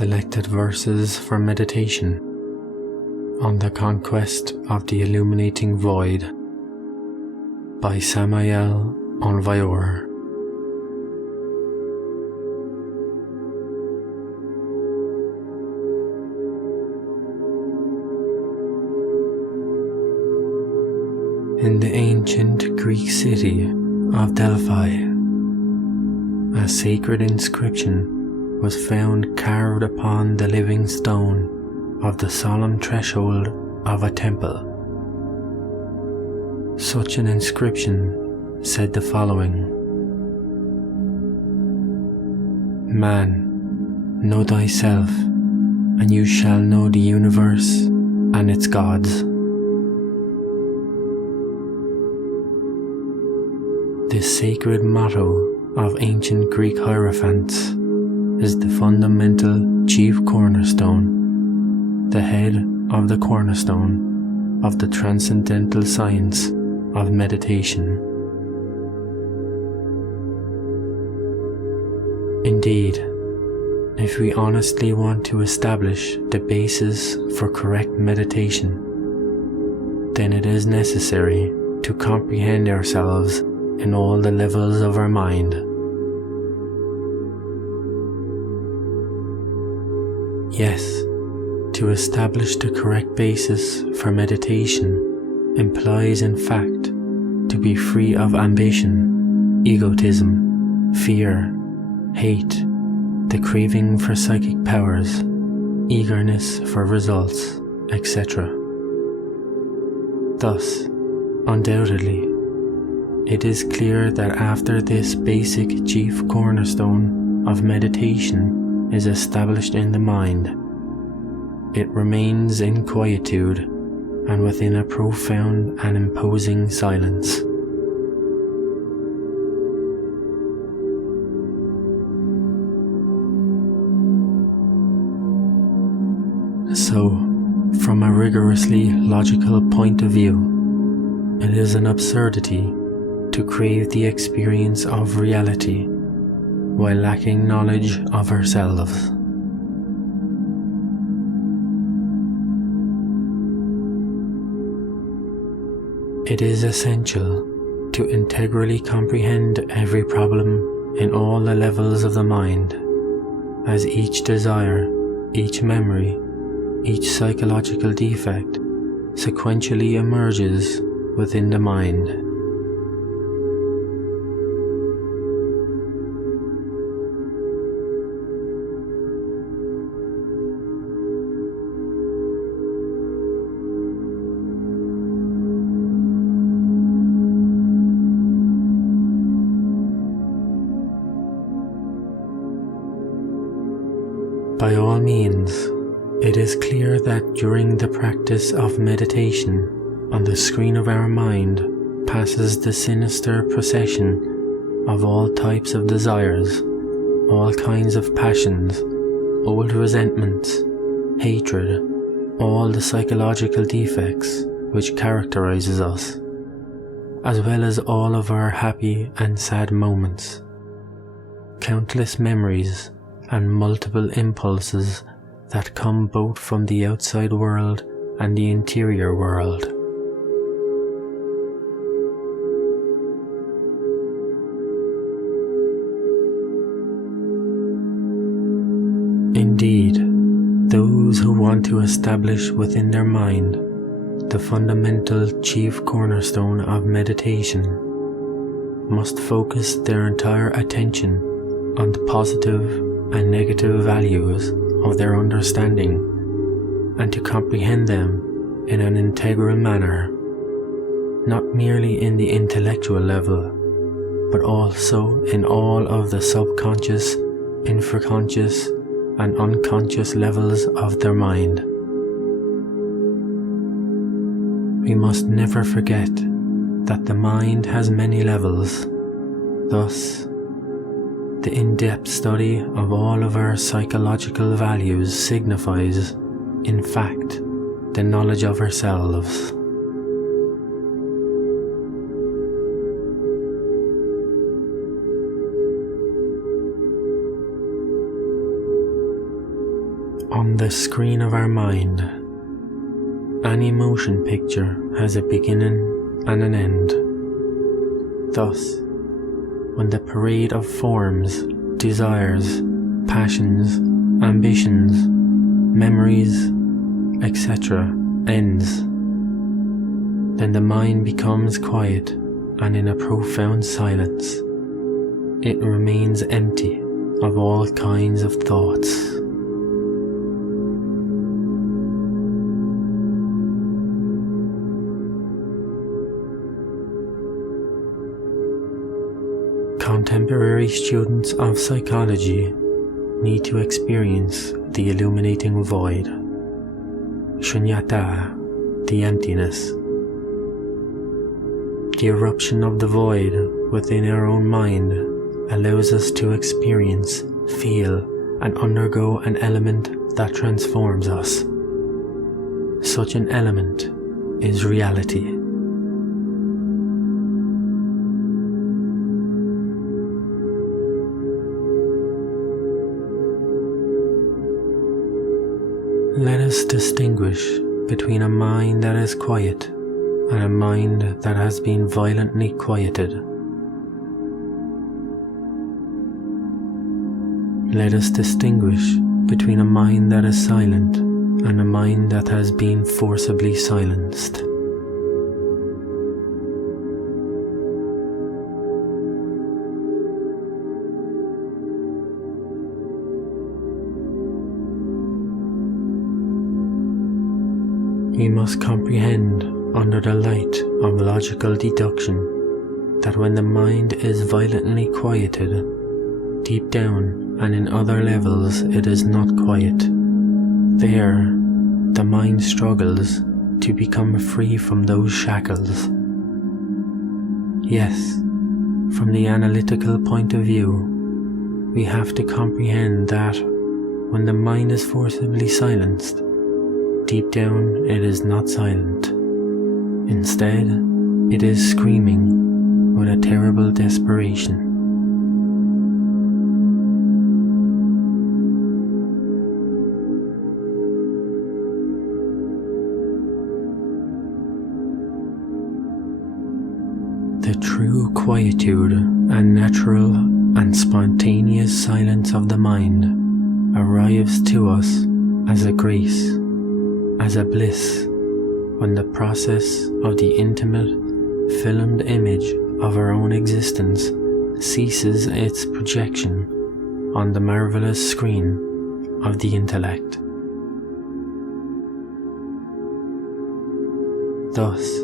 Selected verses for meditation on the Conquest of the Illuminating Void by Samael Aun Weor. In the ancient Greek city of Delphi, a sacred inscription was found carved upon the living stone of the solemn threshold of a temple. Such an inscription said the following: "Man, know thyself, and you shall know the universe and its gods." This sacred motto of ancient Greek hierophants is the fundamental chief cornerstone, the head of the cornerstone of the transcendental science of meditation. Indeed, if we honestly want to establish the basis for correct meditation, then it is necessary to comprehend ourselves in all the levels of our mind. Yes, to establish the correct basis for meditation implies in fact to be free of ambition, egotism, fear, hate, the craving for psychic powers, eagerness for results, etc. Thus, undoubtedly, it is clear that after this basic chief cornerstone of meditation is established in the mind, it remains in quietude and within a profound and imposing silence. So, from a rigorously logical point of view, it is an absurdity to crave the experience of reality while lacking knowledge of ourselves. It is essential to integrally comprehend every problem in all the levels of the mind, as each desire, each memory, each psychological defect sequentially emerges within the mind. By all means, it is clear that during the practice of meditation, on the screen of our mind passes the sinister procession of all types of desires, all kinds of passions, old resentments, hatred, all the psychological defects which characterizes us, as well as all of our happy and sad moments, countless memories, and multiple impulses that come both from the outside world and the interior world. Indeed, those who want to establish within their mind the fundamental chief cornerstone of meditation must focus their entire attention on the positive and negative values of their understanding, and to comprehend them in an integral manner, not merely in the intellectual level, but also in all of the subconscious, infraconscious, and unconscious levels of their mind. We must never forget that the mind has many levels. Thus, the in-depth study of all of our psychological values signifies, in fact, the knowledge of ourselves. the screen of our mind. Any motion picture has a beginning and an end. Thus, when the parade of forms, desires, passions, ambitions, memories, etc. ends, then the mind becomes quiet and in a profound silence. It remains empty of all kinds of thoughts. Contemporary students of psychology need to experience the illuminating void, shunyata, the emptiness. The eruption of the void within our own mind allows us to experience, feel, and undergo an element that transforms us. Such an element is reality. Let us distinguish between a mind that is quiet and a mind that has been violently quieted. Let us distinguish between a mind that is silent and a mind that has been forcibly silenced. We must comprehend under the light of logical deduction that when the mind is violently quieted, deep down and in other levels it is not quiet. There, the mind struggles to become free from those shackles. Yes, from the analytical point of view, we have to comprehend that when the mind is forcibly silenced, deep down it is not silent. Instead, it is screaming with a terrible desperation. The true quietude and natural and spontaneous silence of the mind arrives to us as a grace, as a bliss, when the process of the intimate, filmed image of our own existence ceases its projection on the marvelous screen of the intellect. Thus,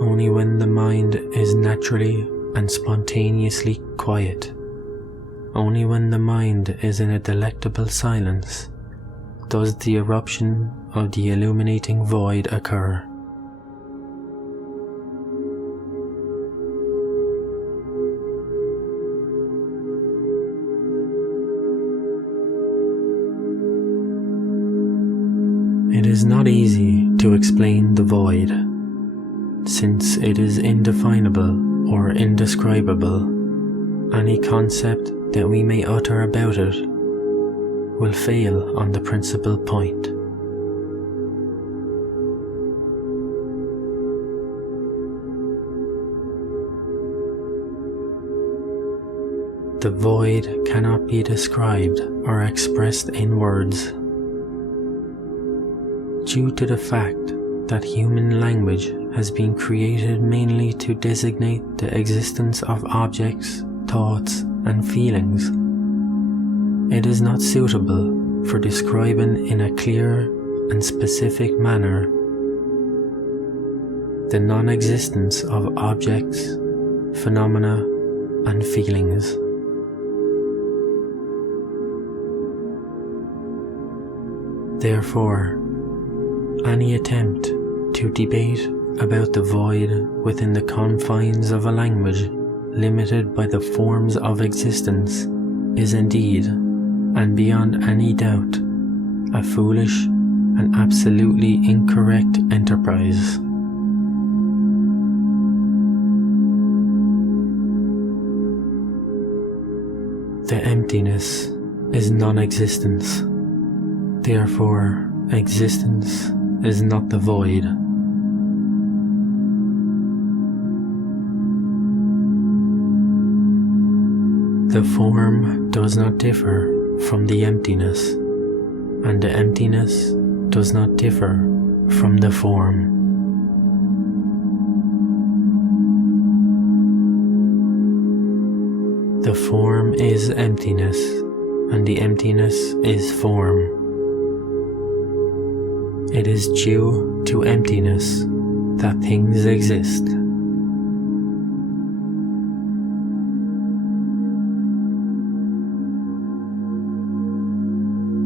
only when the mind is naturally and spontaneously quiet, only when the mind is in a delectable silence, does the eruption of the illuminating void occur. It is not easy to explain the void, since it is indefinable or indescribable. Any concept that we may utter about it will fail on the principal point. The void cannot be described or expressed in words. Due to the fact that human language has been created mainly to designate the existence of objects, thoughts, and feelings, it is not suitable for describing in a clear and specific manner the non-existence of objects, phenomena, and feelings. Therefore, any attempt to debate about the void within the confines of a language limited by the forms of existence is indeed, and beyond any doubt, a foolish and absolutely incorrect enterprise. The emptiness is non-existence. Therefore, existence is not the void. The form does not differ from the emptiness, and the emptiness does not differ from the form. The form is emptiness, and the emptiness is form. It is due to emptiness that things exist.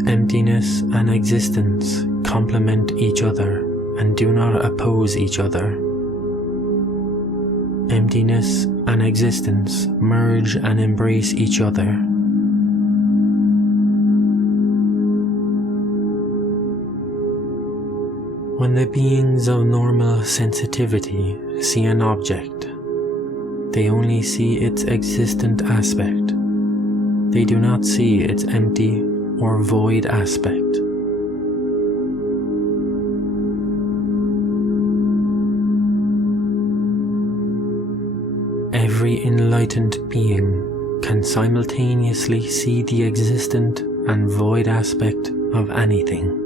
Emptiness and existence complement each other and do not oppose each other. Emptiness and existence merge and embrace each other. When the beings of normal sensitivity see an object, they only see its existent aspect. They do not see its empty or void aspect. Every enlightened being can simultaneously see the existent and void aspect of anything.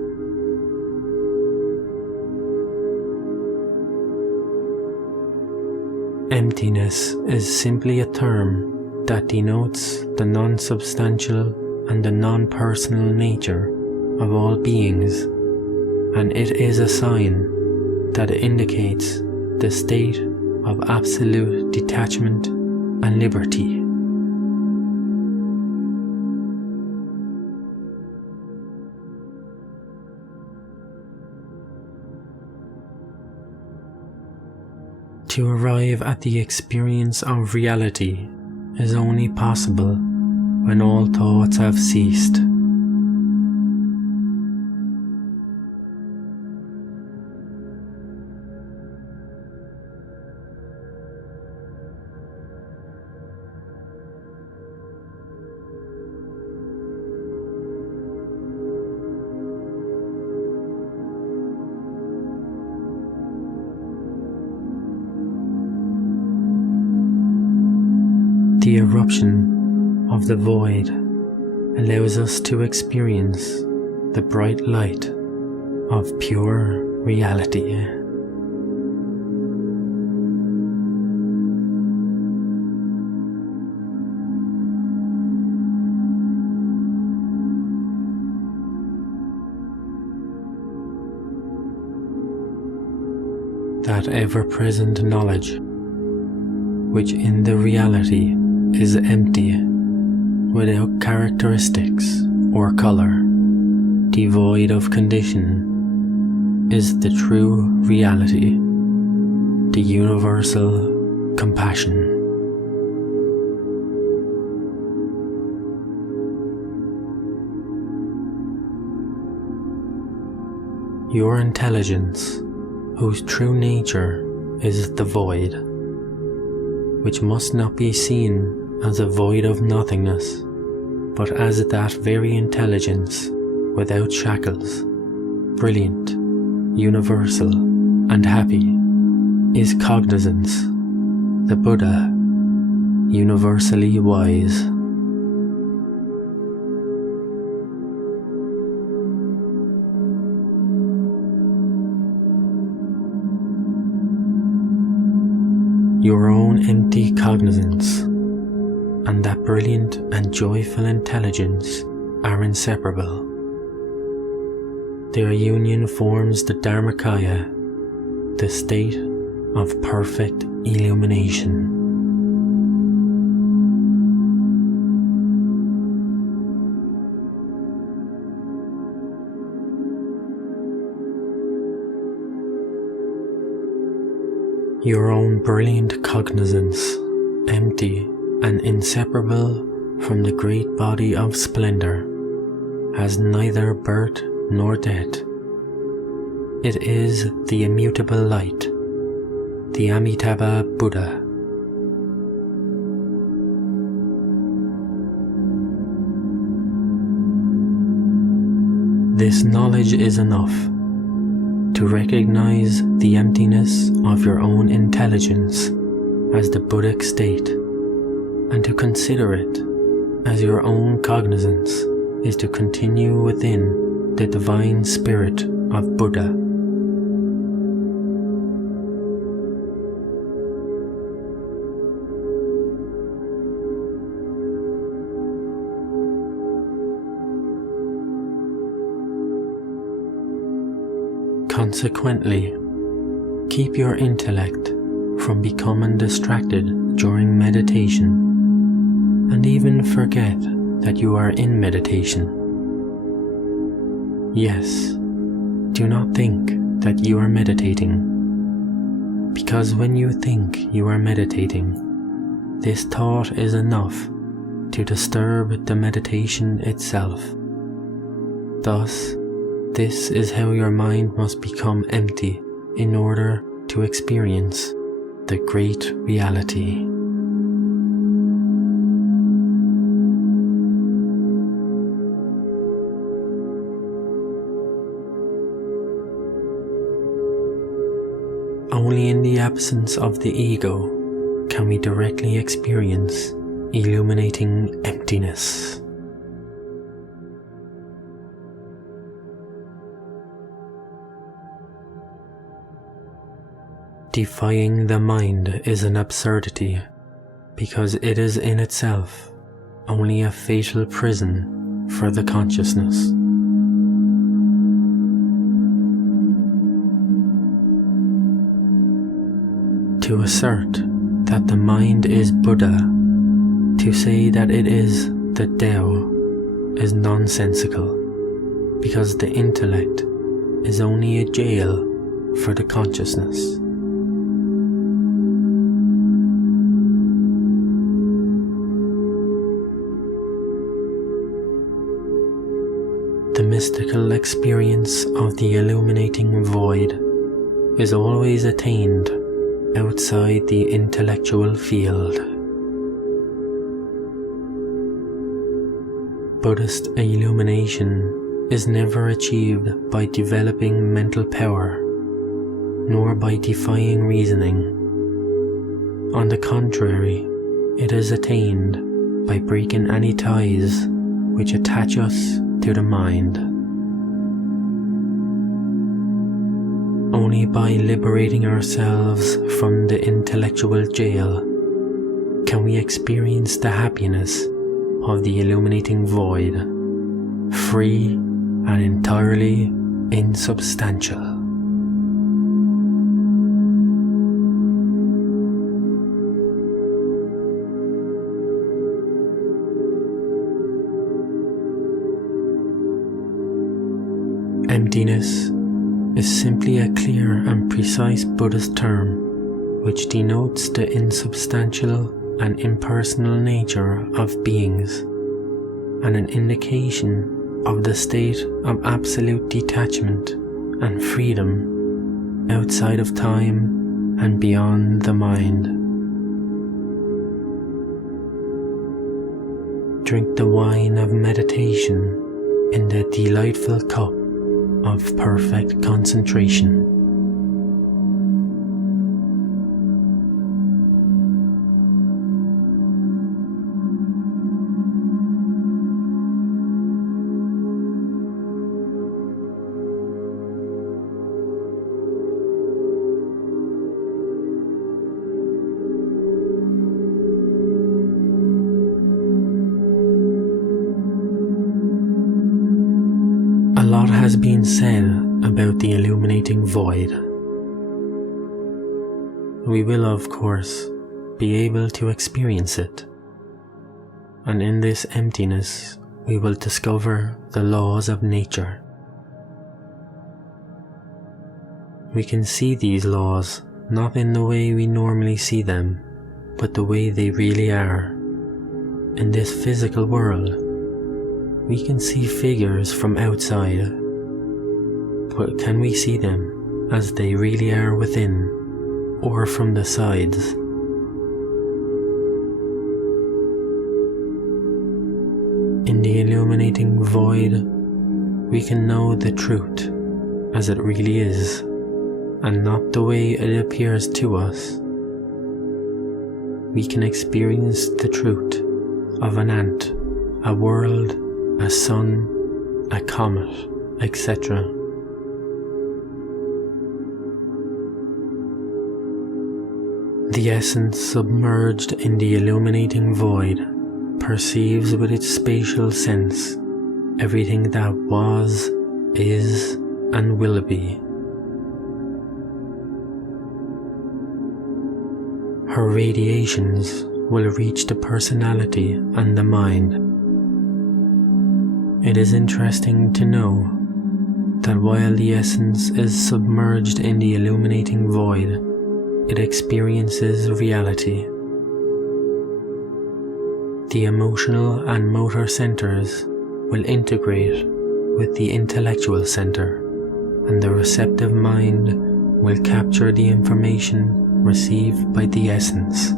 Emptiness is simply a term that denotes the non-substantial and the non-personal nature of all beings, and it is a sign that indicates the state of absolute detachment and liberty. To arrive at the experience of reality is only possible when all thoughts have ceased. The eruption of the void allows us to experience the bright light of pure reality. That ever-present knowledge, which in the reality is empty, without characteristics or color, devoid of condition, is the true reality, the universal compassion. Your intelligence, whose true nature is the void, which must not be seen as a void of nothingness, but as that very intelligence without shackles, brilliant, universal, and happy, is cognizance, the Buddha, universally wise. Your own empty cognizance and that brilliant and joyful intelligence are inseparable. Their union forms the Dharmakaya, the state of perfect illumination. Your own brilliant cognizance, empty and inseparable from the great body of splendor, has neither birth nor death. It is the immutable light, the Amitabha Buddha. This knowledge is enough to recognize the emptiness of your own intelligence as the Buddhic state, and to consider it as your own cognizance is to continue within the divine spirit of Buddha. Consequently, keep your intellect from becoming distracted during meditation, and even forget that you are in meditation. Yes, do not think that you are meditating, because when you think you are meditating, this thought is enough to disturb the meditation itself. Thus, this is how your mind must become empty in order to experience the great reality. Only in the absence of the ego can we directly experience illuminating emptiness. Defying the mind is an absurdity, because it is in itself only a fatal prison for the consciousness. To assert that the mind is Buddha, to say that it is the Tao, is nonsensical, because the intellect is only a jail for the consciousness. The mystical experience of the illuminating void is always attained outside the intellectual field. Buddhist illumination is never achieved by developing mental power, nor by defying reasoning. On the contrary, it is attained by breaking any ties which attach us to the mind. Only by liberating ourselves from the intellectual jail can we experience the happiness of the illuminating void, free and entirely insubstantial. Emptiness is simply a clear and precise Buddhist term which denotes the insubstantial and impersonal nature of beings, and an indication of the state of absolute detachment and freedom outside of time and beyond the mind. Drink the wine of meditation in the delightful cup of perfect concentration. A lot has been said about the illuminating void. We will, of course, be able to experience it, and in this emptiness we will discover the laws of nature. We can see these laws not in the way we normally see them, but the way they really are. In this physical world, we can see figures from outside, but can we see them as they really are within, or from the sides? In the illuminating void, we can know the truth as it really is, and not the way it appears to us. We can experience the truth of an ant, a world, a sun, a comet, etc. The essence submerged in the illuminating void perceives with its spatial sense everything that was, is, and will be. Her radiations will reach the personality and the mind. It is interesting to know that while the essence is submerged in the illuminating void, it experiences reality. The emotional and motor centers will integrate with the intellectual center, and the receptive mind will capture the information received by the essence.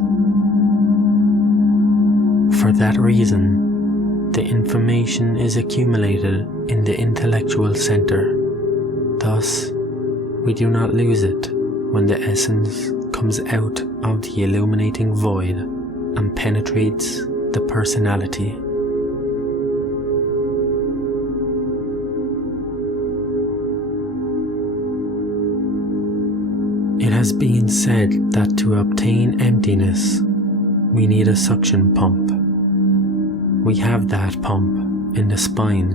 For that reason, the information is accumulated in the intellectual center. Thus, we do not lose it when the essence comes out of the illuminating void and penetrates the personality. It has been said that to obtain emptiness, we need a suction pump. We have that pump in the spine,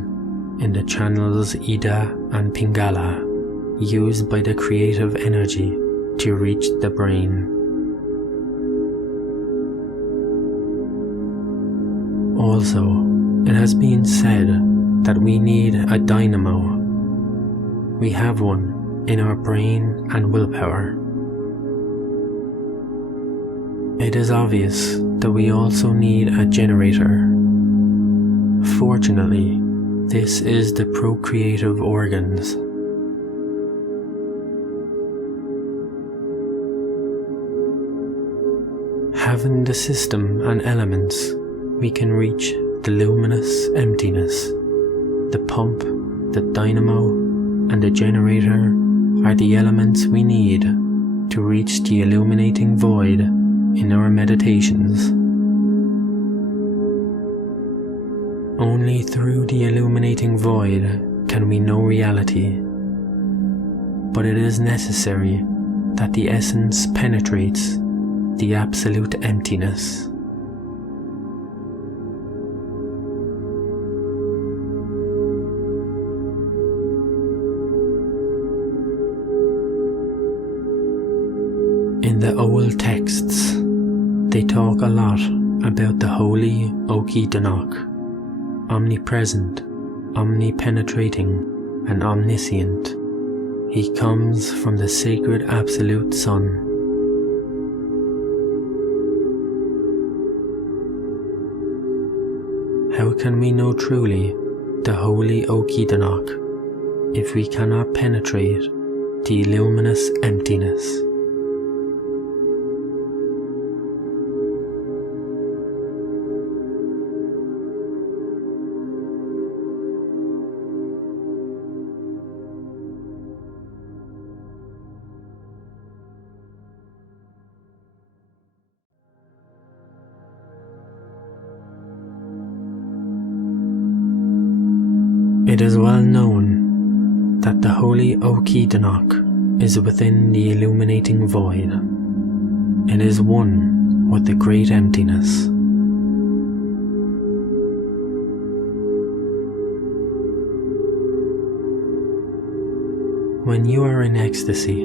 in the channels Ida and Pingala, used by the creative energy to reach the brain. Also, it has been said that we need a dynamo. We have one in our brain and willpower. It is obvious that we also need a generator. Fortunately, this is the procreative organs. Having the system and elements, we can reach the luminous emptiness. The pump, the dynamo, and the generator are the elements we need to reach the illuminating void in our meditations. Only through the illuminating void can we know reality, but it is necessary that the essence penetrates the absolute emptiness. In the old texts, they talk a lot about the holy Oki-Danok, omnipresent, omnipenetrating, and omniscient. He comes from the sacred absolute Sun. How can we know truly the holy Oki-Danok if we cannot penetrate the luminous emptiness? It is well known that the holy Oki-Danok is within the illuminating void. It is one with the great emptiness. When you are in ecstasy,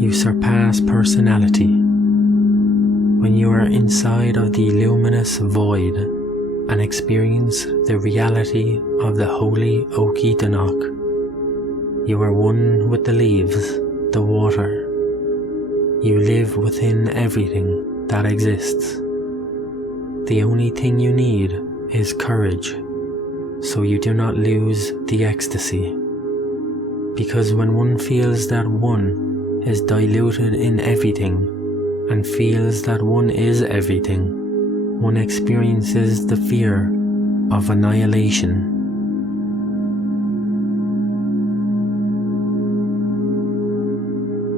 you surpass personality. When you are inside of the luminous void and experience the reality of the holy Oki-Danok, you are one with the leaves, the water. You live within everything that exists. The only thing you need is courage, so you do not lose the ecstasy. Because when one feels that one is diluted in everything and feels that one is everything, one experiences the fear of annihilation.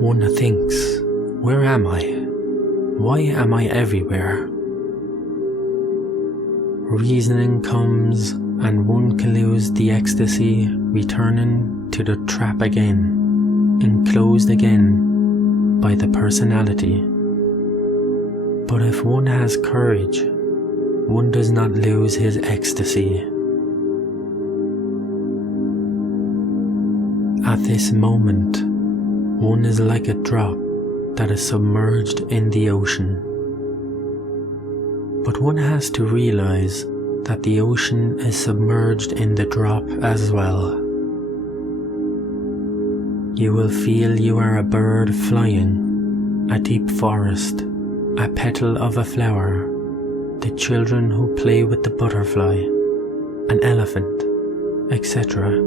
one thinks, where am I? Why am I everywhere? Reasoning comes and one can lose the ecstasy, returning to the trap again, enclosed again by the personality. But if one has courage, one does not lose his ecstasy. At this moment, one is like a drop that is submerged in the ocean. But one has to realize that the ocean is submerged in the drop as well. You will feel you are a bird flying, a deep forest, a petal of a flower, the children who play with the butterfly, an elephant, etc.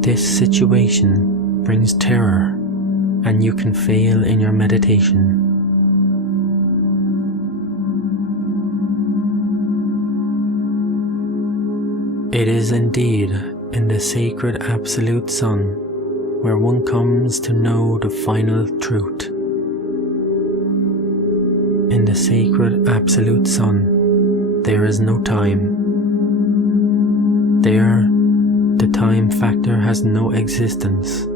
This situation brings terror, and you can fail in your meditation. It is indeed in the sacred absolute sun where one comes to know the final truth. In the sacred absolute sun, there is no time. There, the time factor has no existence.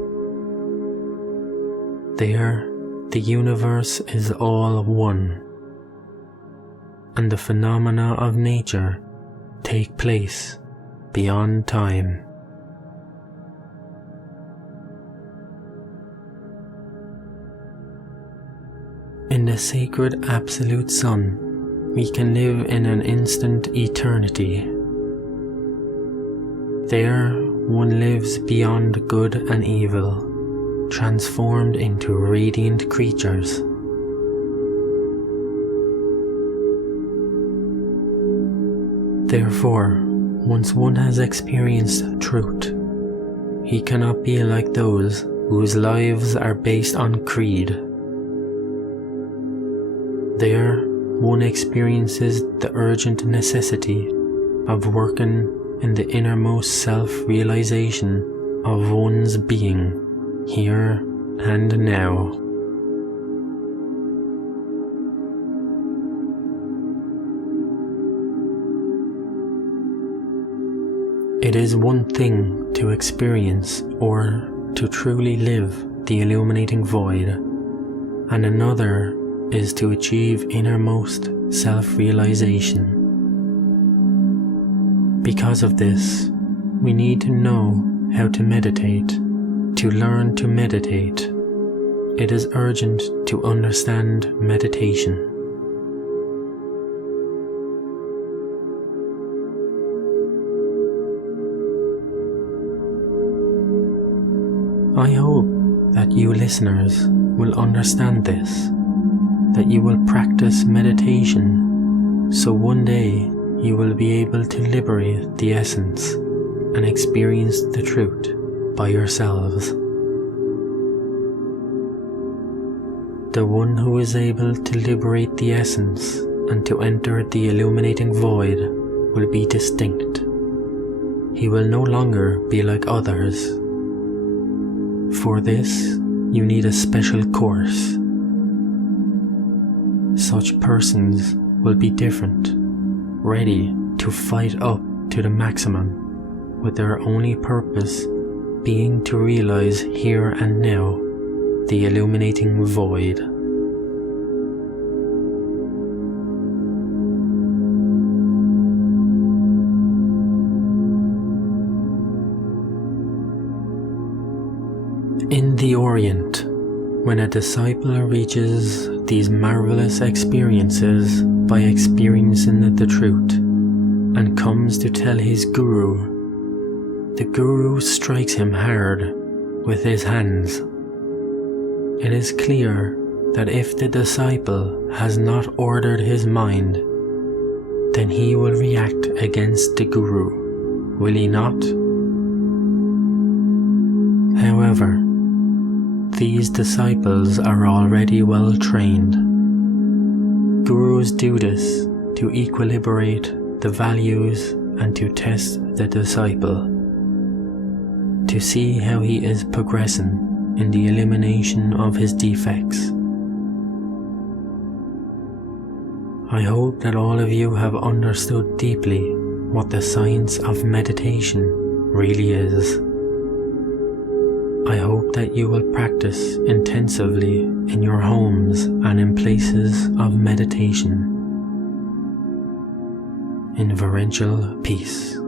There, the universe is all one, and the phenomena of nature take place beyond time. In the sacred absolute sun, we can live in an instant eternity. There, one lives beyond good and evil, transformed into radiant creatures. Therefore, once one has experienced truth, he cannot be like those whose lives are based on creed. There, one experiences the urgent necessity of working in the innermost self-realization of one's being, here and now. It is one thing to experience or to truly live the illuminating void, and another is to achieve innermost self-realization. Because of this, we need to know how to meditate, to learn to meditate. It is urgent to understand meditation. I hope that you listeners will understand this, that you will practice meditation, so one day you will be able to liberate the essence and experience the truth by yourselves. The one who is able to liberate the essence and to enter the illuminating void will be distinct. He will no longer be like others. For this, you need a special course. Such persons will be different, ready to fight up to the maximum, with their only purpose being to realize here and now the illuminating void. In the Orient, when a disciple reaches these marvelous experiences by experiencing the truth and comes to tell his guru, the guru strikes him hard with his hands. It is clear that if the disciple has not ordered his mind, then he will react against the guru, will he not? However, these disciples are already well trained. Gurus do this to equilibrate the values and to test the disciple, to see how he is progressing in the elimination of his defects. I hope that all of you have understood deeply what the science of meditation really is. I hope that you will practice intensively in your homes and in places of meditation. Inverential peace.